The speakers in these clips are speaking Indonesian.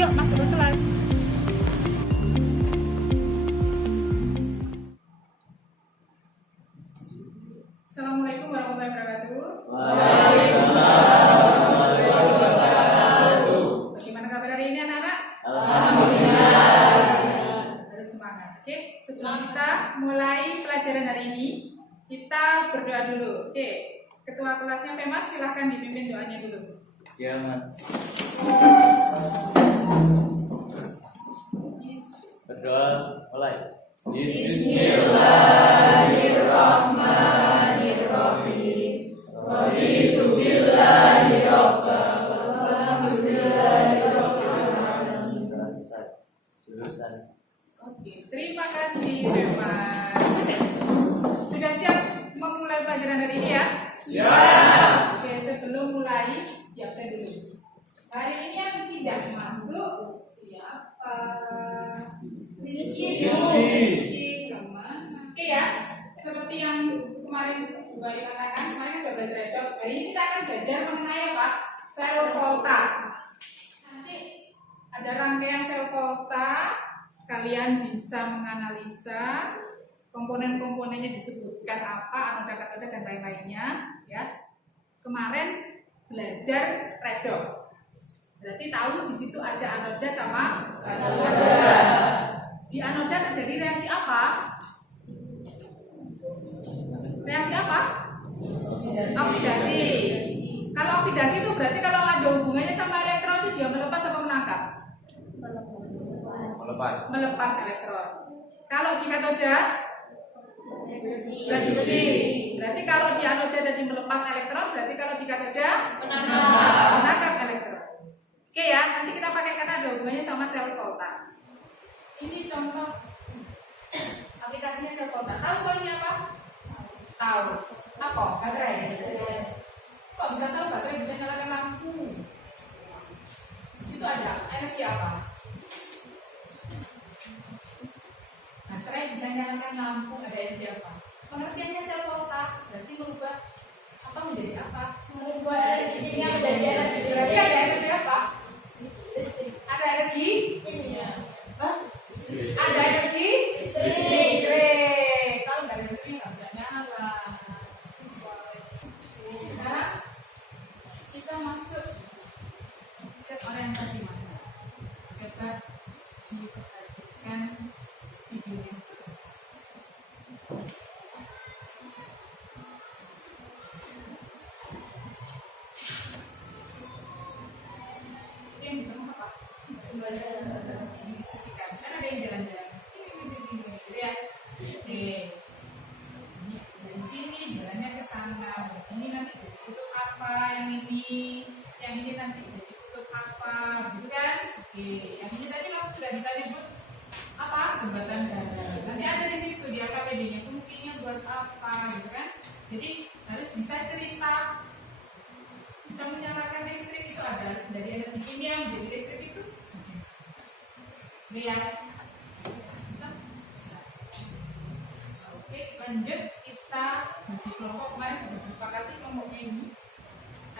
Ayo masuk ke kelas. Assalamualaikum warahmatullahi wabarakatuh. Bagaimana kabar hari ini anak-anak? Alhamdulillah. Harus semangat. Oke, sebelum kita mulai pelajaran hari ini, kita berdoa dulu. Oke, ketua kelasnya Pemas silahkan dipimpin doanya dulu. Ya, Mat. Berdoa mulai. Bismillahirrahmanirrahim. Raditu billahi rabban walhamdulillahi rabbil alamin. Jurusan. Oke, terima kasih Pemas. Sudah siap memulai pelajaran hari ini ya? Siap. Oke, sebelum mulai, saya dulu. Hari ini yang tidak masuk siapa? Rizky. Kemana? Oke ya, seperti yang kemarin Bu Bayu katakan, kemarin kan sudah belajar redok. Hari ini kita akan belajar mengenai apa? Sel volta. Nanti ada rangkaian sel volta. Kalian bisa menganalisa komponen-komponennya, disebutkan apa, anoda, katoda dan lain-lainnya. Ya, kemarin belajar redok. Berarti tahu di situ ada anoda sama katoda. Di anoda terjadi reaksi apa? Reaksi apa? Oksidasi. Kalau oksidasi itu berarti kalau ada hubungannya sama elektron itu dia melepas apa menangkap? Melepas elektron. Kalau di katoda reduksi. Berarti kalau di anoda tadi melepas elektron, berarti kalau di katoda menangkap elektron. Oke ya, nanti kita pakai kata ada hubungannya sama sel volta. Ini contoh aplikasinya sel volta. Tahu kok ini apa? Tahu. Apa? Baterai. Kok bisa tahu baterai bisa nyalakan lampu? Di situ ada energi apa? Baterai bisa nyalakan lampu, ada energi apa? Pengertiannya sel volta berarti merubah apa menjadi apa? Merubah energinya menjadi energi. Berarti ada energi apa? Ada energi? Hah? Ada energi? Listrik. Kalau nggak ada listrik nggak bisa nyala. Sekarang kita masuk ke orientasi masa. Coba diperhatikan videonya. Yang pertama apa? Didiskusikan. Kan ada yang jalan-jalan. Gitu ya. Oke. Ini dari sini jalannya ke sana. Ini nanti jadi kutub apa? Yang ini nanti jadi kutub apa? Gitu kan? Oke. Yang ini tadi kamu sudah bisa nyebut apa? Jembatan darat. Nanti ada di situ di AKPD-nya fungsinya buat apa? Gitu kan? Jadi harus bisa cerita. Bisa menyalakan listrik itu ada dari energi kimia menjadi listrik itu. Lihat. Bisa? Oke, lanjut kita bagi kelompok. Kemarin sudah disepakati kelompoknya ini.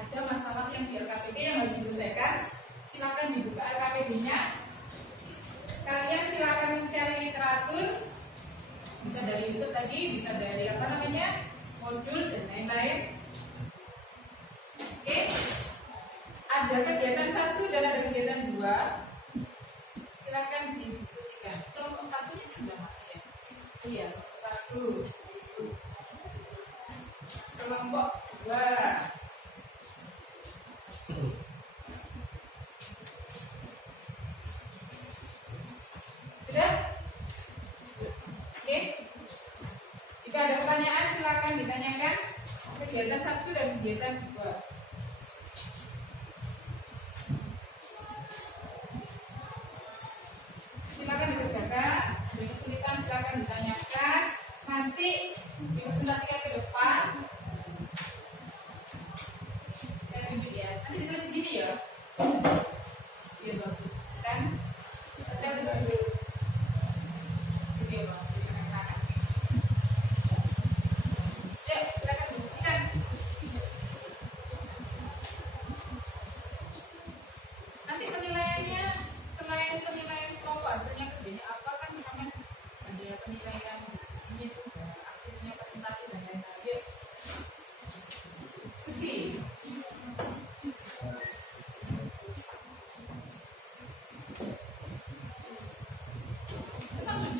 Ada masalah yang di LKPD yang harus diselesaikan. Silakan dibuka LKPD-nya. Kalian silakan mencari literatur. Bisa dari YouTube tadi, bisa dari apa namanya? Modul dan lain-lain. Oke, ada kegiatan 1 dan ada kegiatan 2. Silakan didiskusikan. Kelompok 1 ini sudah mana ya? Iya, 1. Kelompok 2. Sudah? Oke. Jika ada pertanyaan silakan ditanyakan. Kegiatan 1 dan kegiatan 2. Silakan dikerjakan, ada kesulitan silakan ditanyakan. Nanti dipresentasikan ke depan. Saya tunjuk ya. Nanti ditulis di sini ya. Biar bagus. Dan kita tulis dulu. Jadi ya bang, yuk silakan diskusikan. Nanti penilaiannya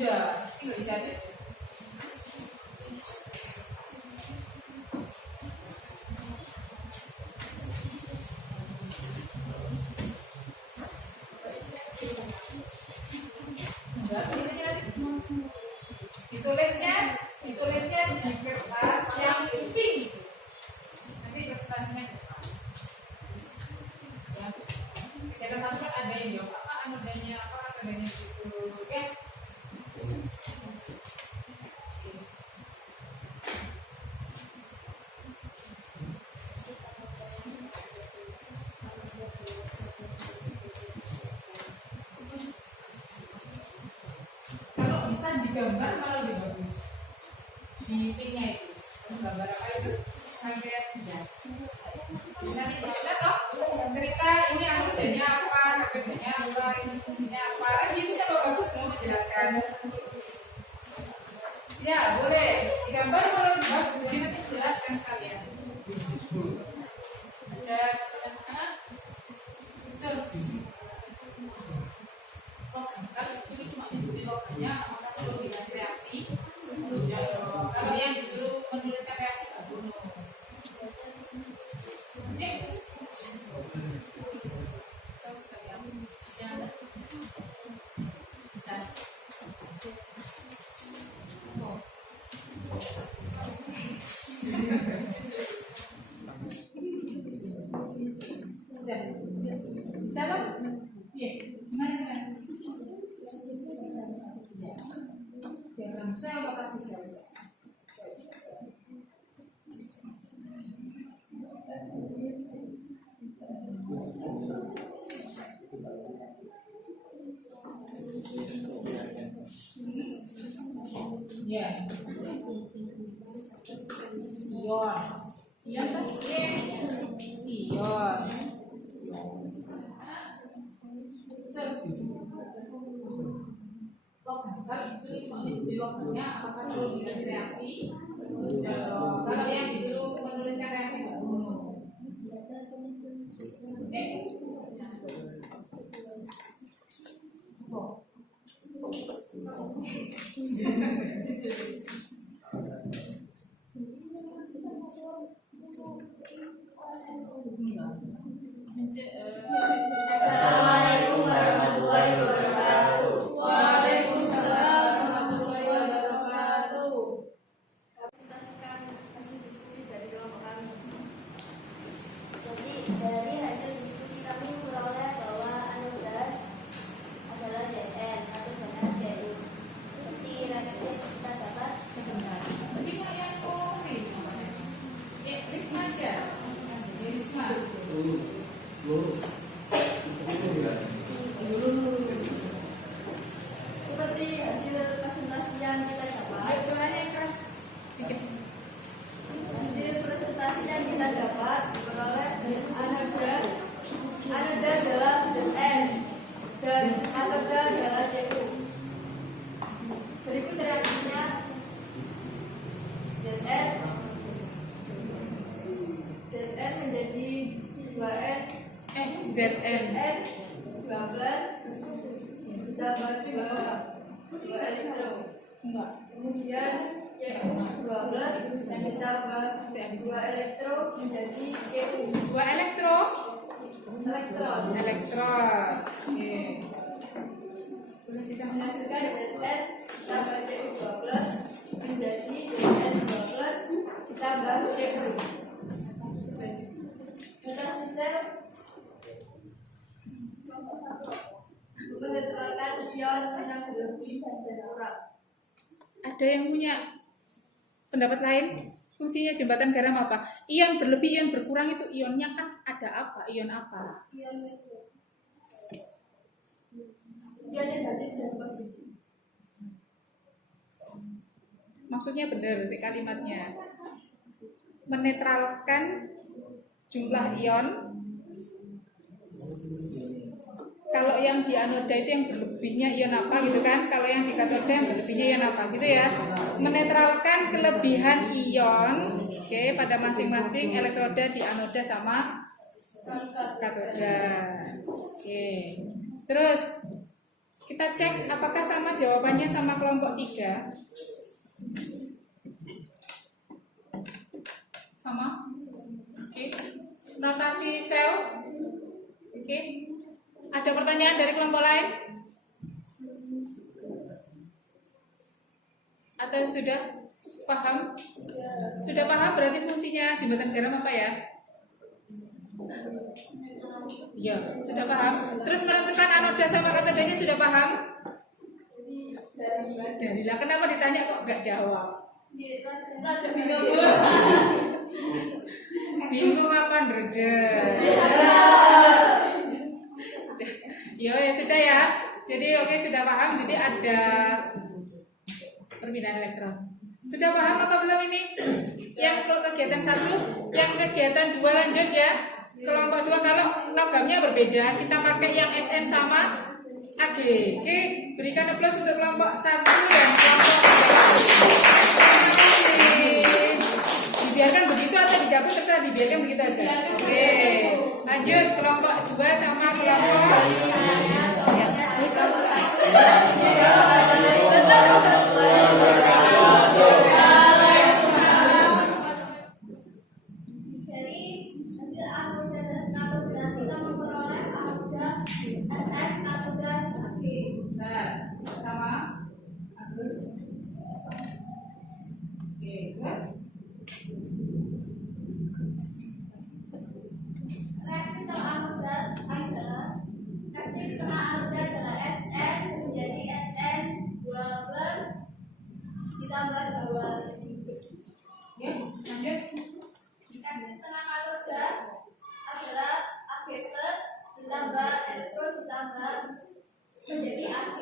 Sudah, tinggal dicari. Enggak, biasanya nanti ditulisnya di kertas yang pink. Nanti presentasinya ya. Kita satu kan ada ini apa anodanya di situ, oke? Kalau bisa digambar malah lebih bagus. Di pinknya itu, gambar apa itu? Rangkaian hias. Nanti kita toh cerita ini anodanya apa, katodanya apa, ini fungsinya apa. Gitu kan bagus mau menjelaskan. Ya boleh digambar malah lebih bagus. Jadi nanti jelaskan sekalian. Ada pertanyaan? Betul. Oh, kalau disuruh cuma ikuti logatnya, maka perlu dikasih reaksi. Ya, kalau yang disuruh menuliskan reaksi nggak bunuh. Oke. Terus kalian yang bisa. Oh. Sudah. Bisa kan? Iya. Gimana kan? Ya. Biar saya bakal bisa. Ya. Ion. Ion kan? Ion. Kalau disuruh mengikuti logatnya, apakah perlu dikasih reaksi? Ya dong. Kalau yang disuruh menuliskan reaksi nggak perlu. Oh. Assalamualaikum warahmatullahi wabarakatuh. Waalaikumsalam warahmatullahi wabarakatuh. Presentasikan hasil diskusi dari kelompok kami. Jadi dari hasil diskusi kami memperoleh bahwa anoda adalah Zn atau benar Zu. Seperti reaksi yang kita dapat Sebentar. Jadi mau yang tulis. Ya, Risma aja. Risma. Seperti hasil presentasi yang kita dapat. Ayo suaranya yang keras sedikit. Hasil presentasi yang kita dapat diperoleh anoda adalah Zn dan anoda adalah Cu. Berikut reaksinya. Zn menjadi 2N ZN. N 12 ditambah 2 elektron. Enggak. Kemudian Cu 12 yang ditambah 2 elektron menjadi Cu. Dua elektron. Elektron. Oke. Boleh kita menghasilkan Zn ditambah Cu 12 menjadi Zn 12 ditambah Cu. Mutasi sel menetralkan ion yang berlebih dan berkurang. Ada yang punya pendapat lain? Fungsinya jembatan garam apa? Ion berlebih, ion berkurang itu ionnya kan ada apa? Ion apa? Ion negatif dan positif. Maksudnya benar sih kalimatnya. Menetralkan jumlah ion. Kalau yang di anoda itu yang berlebihnya ion apa gitu kan? Kalau yang di katoda yang berlebihnya ion apa gitu ya? Menetralkan kelebihan ion, oke, pada masing-masing elektroda di anoda sama katoda. Oke. Terus kita Kita cek apakah sama jawabannya sama kelompok 3. Sama? Oke. Notasi sel. Oke. Ada pertanyaan dari kelompok lain? Atau sudah paham? Sudah paham berarti fungsinya jembatan garam apa ya? Ya, sudah paham. Terus menentukan anoda sama katodanya sudah paham? Dari lah, kenapa ditanya kok nggak jawab? Bingung apa Ndredeg? Ya sudah ya. Jadi oke, sudah paham. Jadi ada perpindahan elektron. Sudah paham apa belum ini? Yang ke kegiatan 1, yang kegiatan 2 lanjut ya. Kelompok 2 kalau logamnya berbeda, kita pakai yang SN sama AG. Oke, berikan plus untuk kelompok 1 dan kelompok 3. Dibiarkan begitu atau dicabut terserah, dibiarkan begitu aja. Oke, lanjut kelompok 2 sama kelompok Dari hasil anoda dan katoda kita memperoleh anoda SN, katoda AG. sama Agus. Oke, terus Reaksi sel anoda adalah SN menjadi SN 2 plus ditambah 2. ya, lanjut. Reaksi setengah katoda adalah AG plus ditambah elektron ditambah menjadi AG.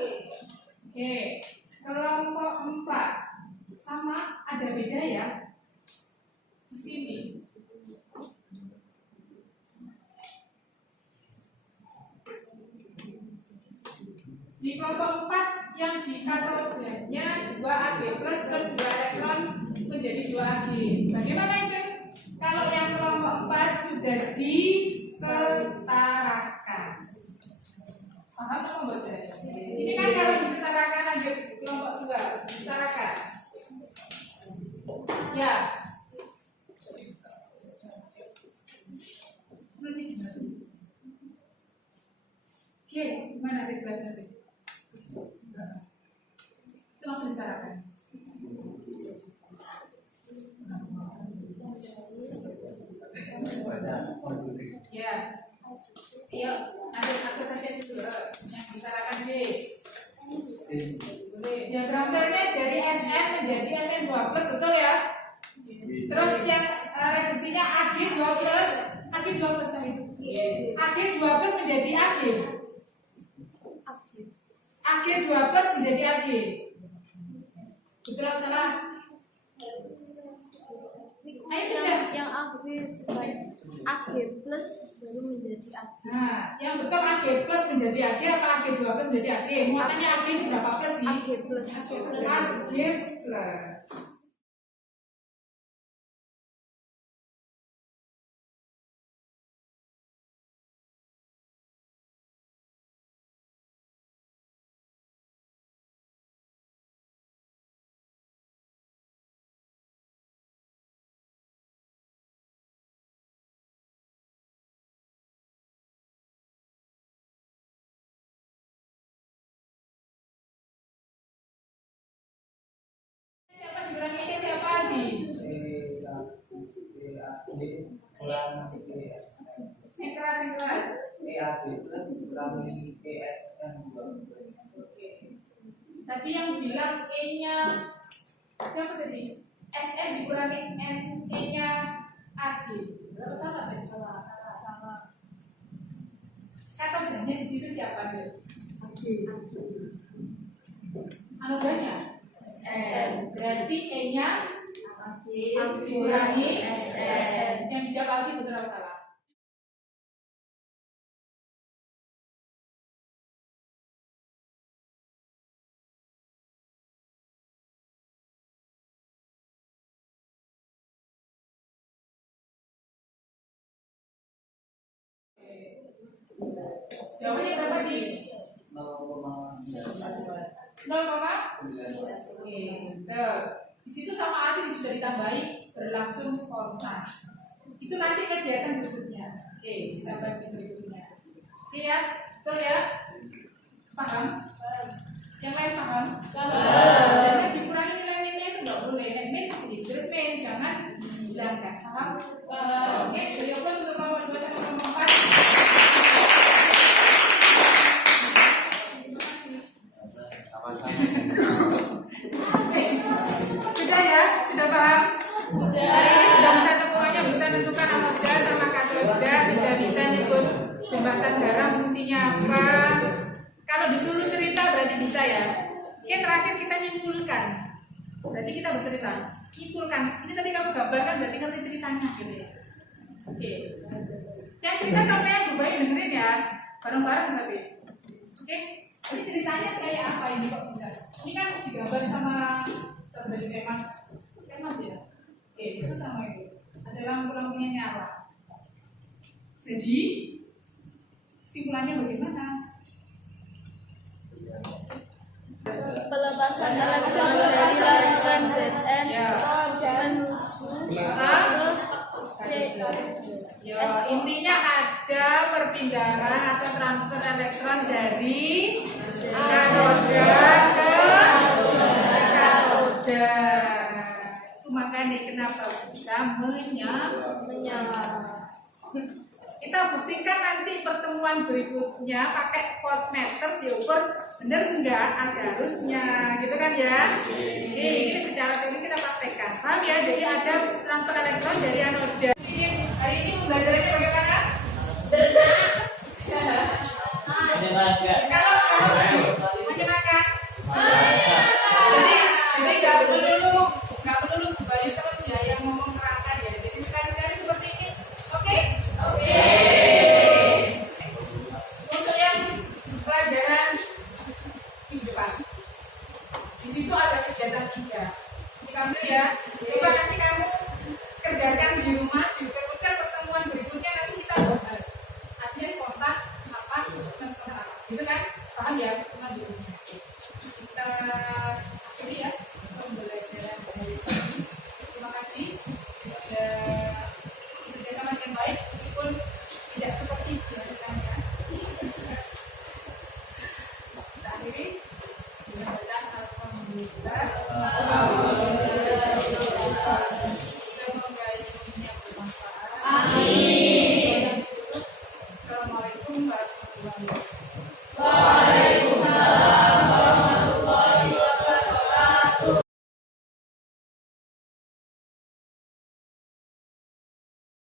Oke, kelompok 4 sama ada beda ya di sini. Di kelompok 4 yang di katodanya 2 Ag plus 2 elektron menjadi 2 Ag. Bagaimana itu? Kalau yang kelompok 4 sudah disetarakan. Paham apa Mbak? Ini kan kalau disetarakan lanjut kelompok 2 disetarakan. Ya. Oke, gimana sih jelasnya sih? Itu langsung disetarakan. Ya. Ayo, aku saja dulu yang diserahkan sih. Boleh. Diagram selnya dari SN menjadi SN2 plus, betul ya? Terus yang reduksinya AG2 plus, AG2 plus kan itu. AG2 plus menjadi AG. AG2 plus menjadi AG. Betul atau salah? Ayo kita Yang AG plus baru menjadi AG. Nah, yang betul AG plus menjadi AG apa AG2 plus menjadi AG? Muatannya AG itu berapa plus nih? AG plus. AG plus. Siapa dikurangi siapa di? Yang keras. Oke. Tadi yang bilang E-nya siapa tadi? SN dikurangi E-nya AG. Berapa salah tadi? Salah. Kata bedanya di situ siapa deh? AG. Anodanya? SN. Berarti E-nya dikurangi SN. Yang dijawab AG betul atau salah? Jawabannya berapa di? 0,9. Oke, betul. Di situ sama arti sudah ditambahi berlangsung spontan. Itu nanti kegiatan berikutnya. Oke, kita bahas yang berikutnya. Oke ya, betul ya? Paham? Yang lain paham? Jangan dikurangi nilai min-nya, itu nggak boleh. Min terus min, jangan dihilangkan. Paham? Oke, jadi apa untuk nomor 2 sampai nomor 4? Sudah ya? Sudah paham? Hari ini sudah bisa semuanya, bisa menentukan anoda sama katoda, sudah bisa nyebut jembatan darah fungsinya apa. Kalau disuruh cerita berarti bisa ya. Oke, terakhir kita nyimpulkan. Berarti kita bercerita. Nyimpulkan. Ini tadi kamu gambarkan berarti ngerti ceritanya gitu ya. Oke. Yang cerita sampai yang Bu Bayu dengerin ya. Bareng-bareng tapi. Oke. Jadi ceritanya kayak apa ini kok bisa? Ini kan digambar sama dari kemas ya. Oke, itu sama itu. Ada lampu-lampunya nyala. Jadi simpulannya bagaimana? Pelepasan elektron dari larutan Zn menuju ke Ya, intinya ada perpindahan atau transfer elektron dari anoda ke katoda. Itu makanya kenapa bisa menyala. Kita buktikan nanti pertemuan berikutnya pakai voltmeter diukur benar enggak ada harusnya, gitu kan ya? Ini secara teori kita praktekkan, paham ya? Jadi ada transfer elektron dari anoda. Hari ini pembelajarannya bagaimana? Menyenangkan. Kalau menyenangkan. Jadi nggak perlu Bayu terus ya yang ngomong terangkan ya. Jadi sekali-sekali seperti ini, oke? Oke. Untuk yang pelajaran minggu depan, di situ ada kegiatan 3. Ini kamu ya. Coba nanti kamu kerjakan di rumah, juga pertemuan berikutnya nanti kita bahas. Artinya spontan apa, spontan apa, gitu kan? Paham ya? Pertemuan berikutnya. Kita akhiri ya pembelajaran hari ini. Terima kasih sudah bekerjasama dengan baik, meskipun tidak seperti biasanya. Kita akhiri dengan bacaan Alhamdulillah.